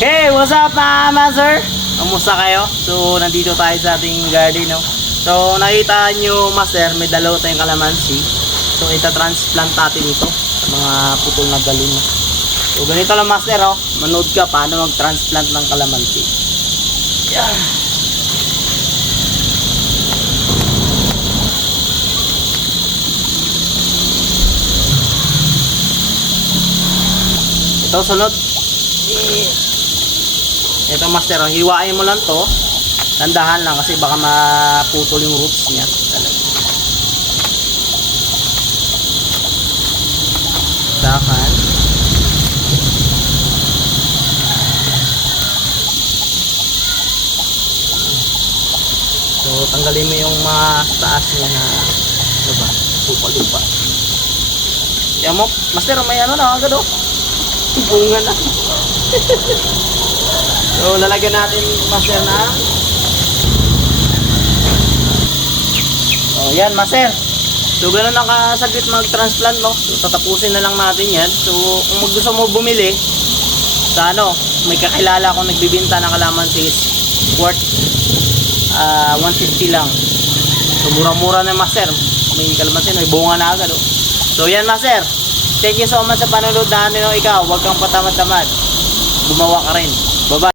Hey, what's up mga master? Kamusta kayo? So, nandito tayo sa ating garden, no? So, nakita nyo, master, may dalawa tayong kalamansi. So, ita-transplant natin ito sa mga putol na galon, no? So, ganito lang, master, oh. Manood ka paano mag-transplant ng kalamansi. Yan. Ito, sunod. Ito, master, oh, hiwain mo lang to. Tandahan lang kasi baka maputol yung roots niya. Dahan. So, tanggalin mo yung mga taas niya na diba, lupa-lupa. Yan mo, master, may ano na agad, oh. Bunga na. So, lalagyan natin, master, na. So, yan, master. So, ganun ang kasaglit mag-transplant, no? So, tatapusin na lang natin yan. So, kung gusto mo bumili, sa ano, may kakilala akong nagbibinta ng kalamansi is worth 150 lang. So, mura-mura na, master. May kalamansi, may bunga na agad, oh. So, yan, master. Thank you so much sa panonood natin, no? Ikaw, huwag kang patamad-tamad. Gumawa ka rin. Bye-bye.